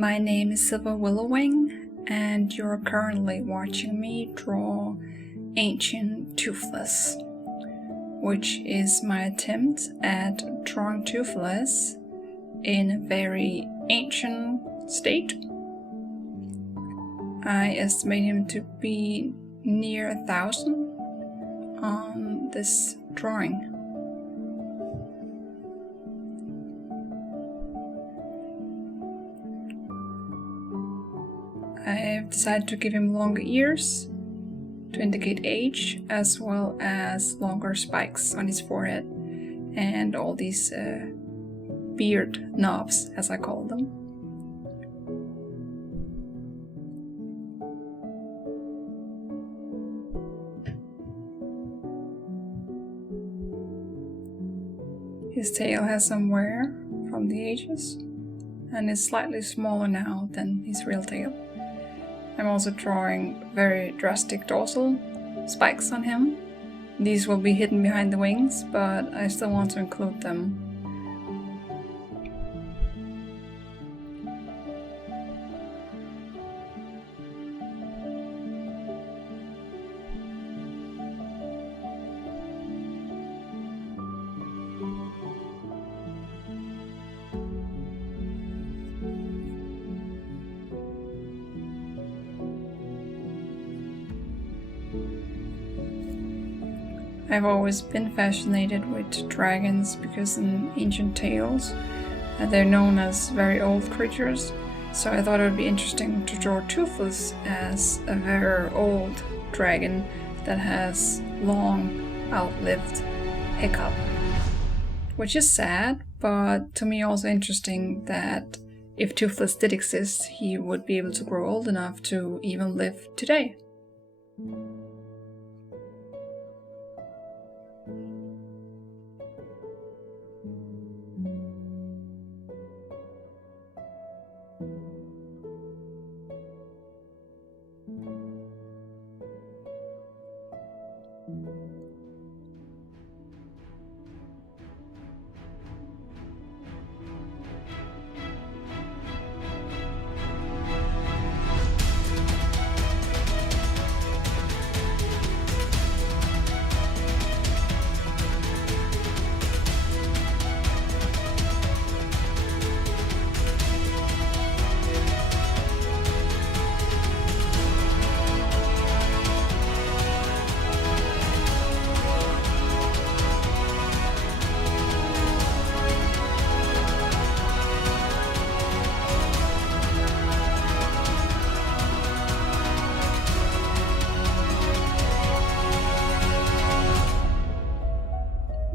My name is Silver Willowwing, and you're currently watching me draw Ancient Toothless, which is my attempt at drawing Toothless in a very ancient state. I estimate him to be near 1,000 on this drawing. I've decided to give him longer ears to indicate age, as well as longer spikes on his forehead and all these beard knobs, as I call them. His tail has some wear from the ages and is slightly smaller now than his real tail. I'm also drawing very drastic dorsal spikes on him. These will be hidden behind the wings, but I still want to include them. I've always been fascinated with dragons because in ancient tales they're known as very old creatures, so I thought it would be interesting to draw Toothless as a very old dragon that has long outlived Hiccup. Which is sad, but to me also interesting that if Toothless did exist, he would be able to grow old enough to even live today.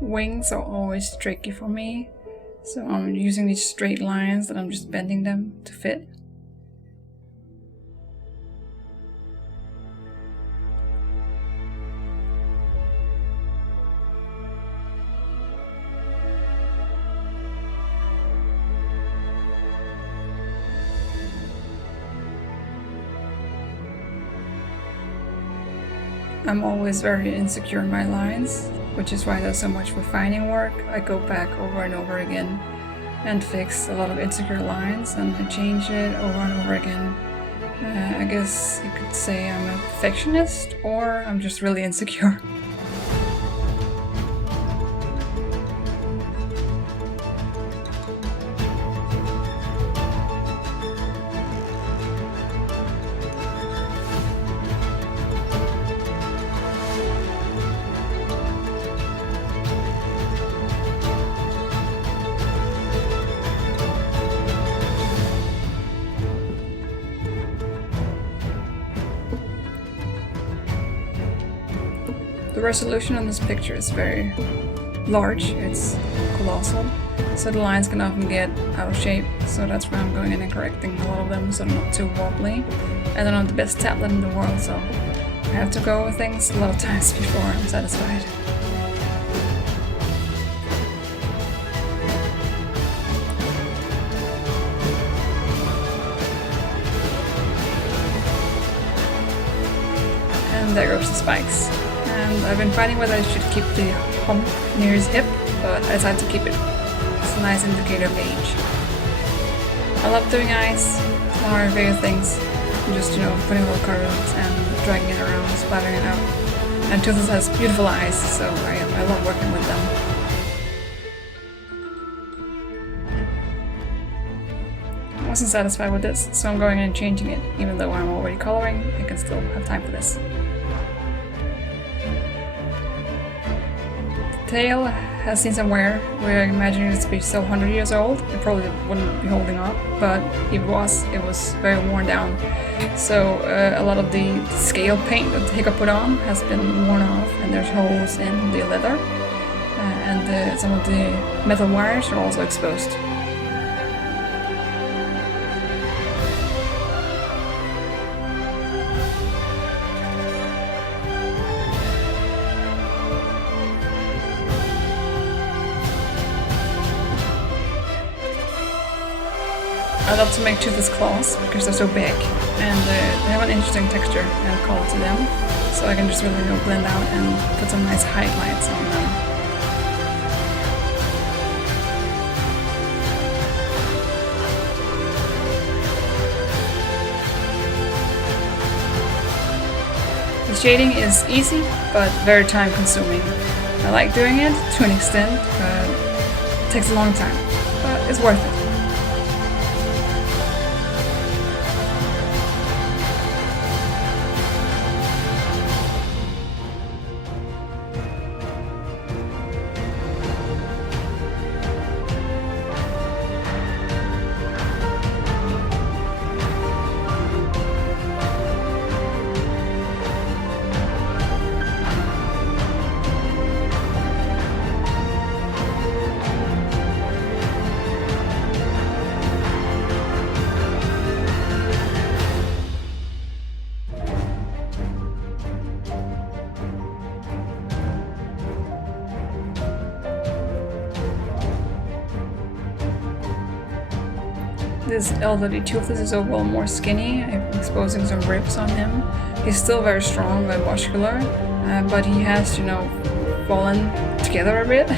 Wings are always tricky for me, so I'm using these straight lines that I'm just bending them to fit. I'm always very insecure in my lines, which is why there's so much refining work. I go back over and over again and fix a lot of insecure lines, and I change it over and over again. I guess you could say I'm a perfectionist, or I'm just really insecure. The resolution on this picture is very large, it's colossal, so the lines can often get out of shape, so that's why I'm going in and correcting a lot of them so they're not too wobbly. I don't have the best tablet in the world, so I have to go over things a lot of times before I'm satisfied. And there goes the spikes. And I've been fighting whether I should keep the hump near his hip, but I decided to keep it. It's a nice indicator of age. I love doing eyes. one of my favorite things. Just, you know, putting little cards and dragging it around, splattering it out. And Toothless has beautiful eyes, so I love working with them. I wasn't satisfied with this, so I'm going in and changing it. Even though I'm already coloring, I can still have time for this. The tail has seen some wear. We're imagining it to be so 100 years old. It probably wouldn't be holding up, but if it was very worn down. So a lot of the scale paint that Hiccup put on has been worn off, and there's holes in the leather. And some of the metal wires are also exposed. I love to make Toothless claws because they're so big, and they have an interesting texture and color to them, so I can just really, you know, blend out and put some nice highlights on them. The shading is easy, but very time consuming. I like doing it to an extent, but it takes a long time, but it's worth it. This elderly Toothless is overall more skinny. I'm exposing some ribs on him. He's still very strong and muscular, but he has, you know, fallen together a bit.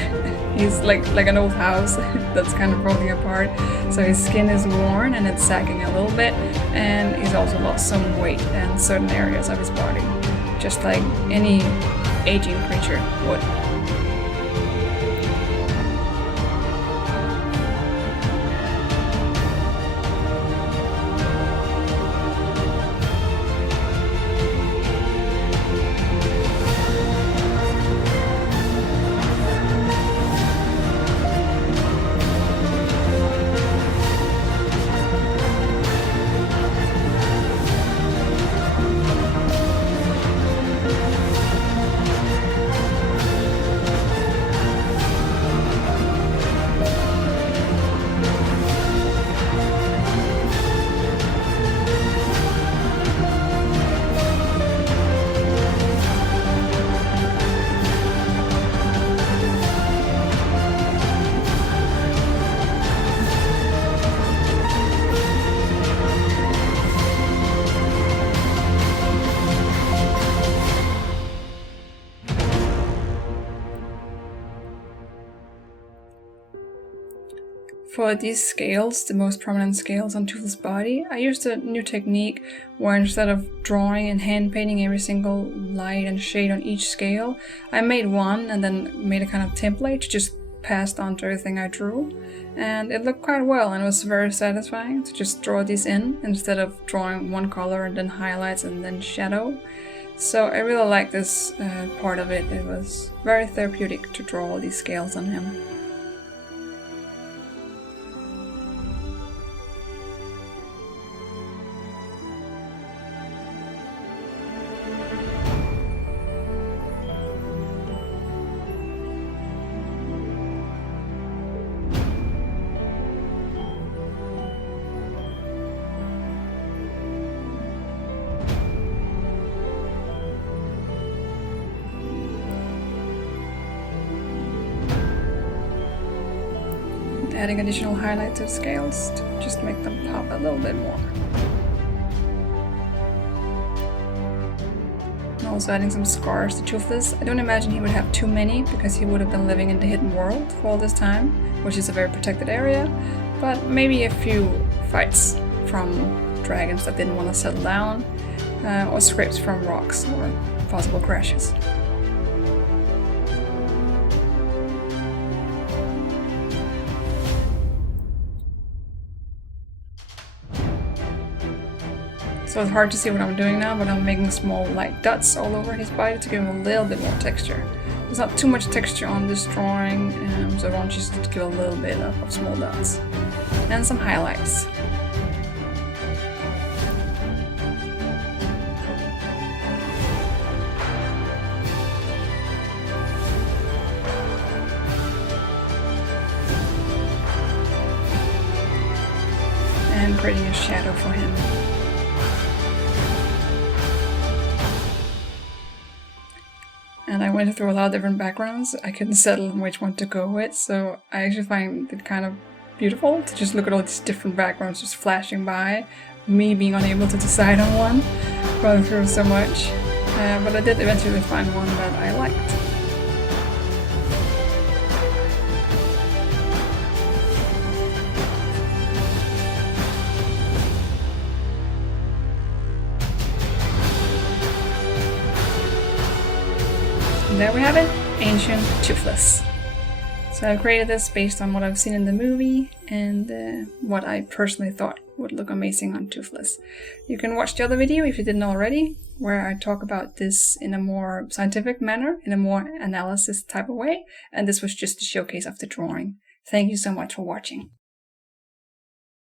He's like an old house that's kind of falling apart. So his skin is worn and it's sagging a little bit, and he's also lost some weight in certain areas of his body, just like any aging creature would. For these scales, the most prominent scales on Toothless' body, I used a new technique where instead of drawing and hand painting every single light and shade on each scale, I made one and then made a kind of template, just passed on to everything I drew. And it looked quite well, and it was very satisfying to just draw these in instead of drawing one color and then highlights and then shadow. So I really like this part of it. It was very therapeutic to draw all these scales on him. Adding additional highlight to the scales to just make them pop a little bit more. And also adding some scars to Toothless. I don't imagine he would have too many because he would have been living in the hidden world for all this time, which is a very protected area, but maybe a few fights from dragons that didn't want to settle down, or scrapes from rocks or possible crashes. So it's hard to see what I'm doing now, but I'm making small light dots all over his body to give him a little bit more texture. There's not too much texture on this drawing, so I want just to give a little bit of small dots. And some highlights. And creating a shadow for him. And I went through a lot of different backgrounds. I couldn't settle on which one to go with, so I actually find it kind of beautiful to just look at all these different backgrounds just flashing by, me being unable to decide on one, going through so much. But I did eventually find one that I liked. And there we have it, Ancient Toothless. So I've created this based on what I've seen in the movie and what I personally thought would look amazing on Toothless. You can watch the other video if you didn't already, where I talk about this in a more scientific manner, in a more analysis type of way, and this was just a showcase of the drawing. Thank you so much for watching.